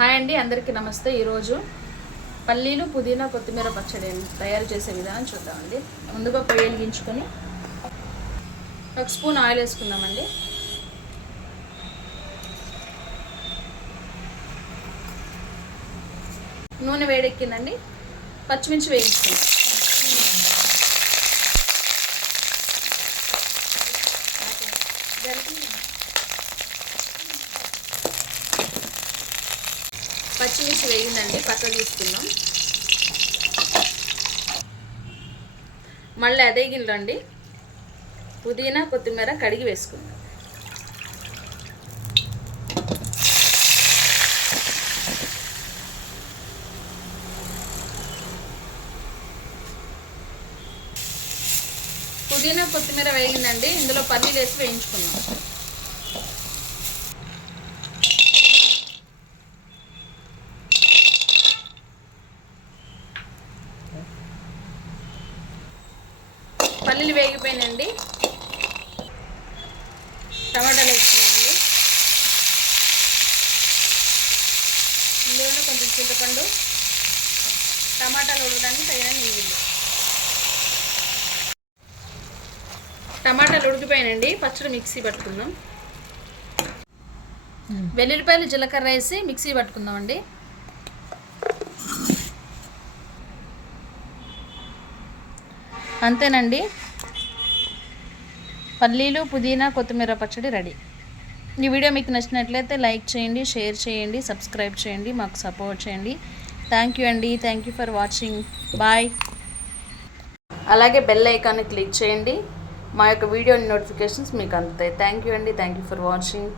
Hi అండి, అందరికీ నమస్తే. ఈరోజు పల్లీలు పుదీనా కొత్తిమీర పచ్చడి తయారు చేసే విధానం చూద్దామండి. ముందుగా పొయ్యి వెలిగించుకొని 1 స్పూన్ ఆయిల్ వేసుకుందామండి. నూనె వేడెక్కిందండి. పచ్చిమిర్చి వేయించుకుందాం. పచ్చిమిర్చి వేగిందండి, పక్కకు తీసుకుందాం. మళ్ళీ అదే గిల్లండి పుదీనా కొత్తిమీర కడిగి వేసుకుందాం. పుదీనా కొత్తిమీర వేగిందండి, ఇందులో పల్లీలు వేసి వేయించుకుందాం. పల్లీలు వేగిపోయినండి, టమాటాలు వేసుకున్నాండి. ఇందులో కొంచెం చింతపండు, టమాటాలు ఉడకడానికి తగిన నీళ్ళు. టమాటాలు ఉడికిపోయినండి, పచ్చడి మిక్సీ పట్టుకుందాం. వెల్లుల్లిపాయలు జీలకర్ర వేసి మిక్సీ పట్టుకుందామండి. అంతేనండి, పల్లీలు పుదీనా కొత్తిమీర పచ్చడి రెడీ. ఈ వీడియో మీకు నచ్చినట్లయితే లైక్ చేయండి, షేర్ చేయండి, సబ్స్క్రైబ్ చేయండి, మాకు సపోర్ట్ చేయండి. థ్యాంక్ యూ అండి. Thank you for watching. Bye. అలాగే బెల్ ఐకాన్ని క్లిక్ చేయండి, మా యొక్క వీడియో నోటిఫికేషన్స్ మీకు అందుతాయి. థ్యాంక్ యూ అండి. Thank you for watching.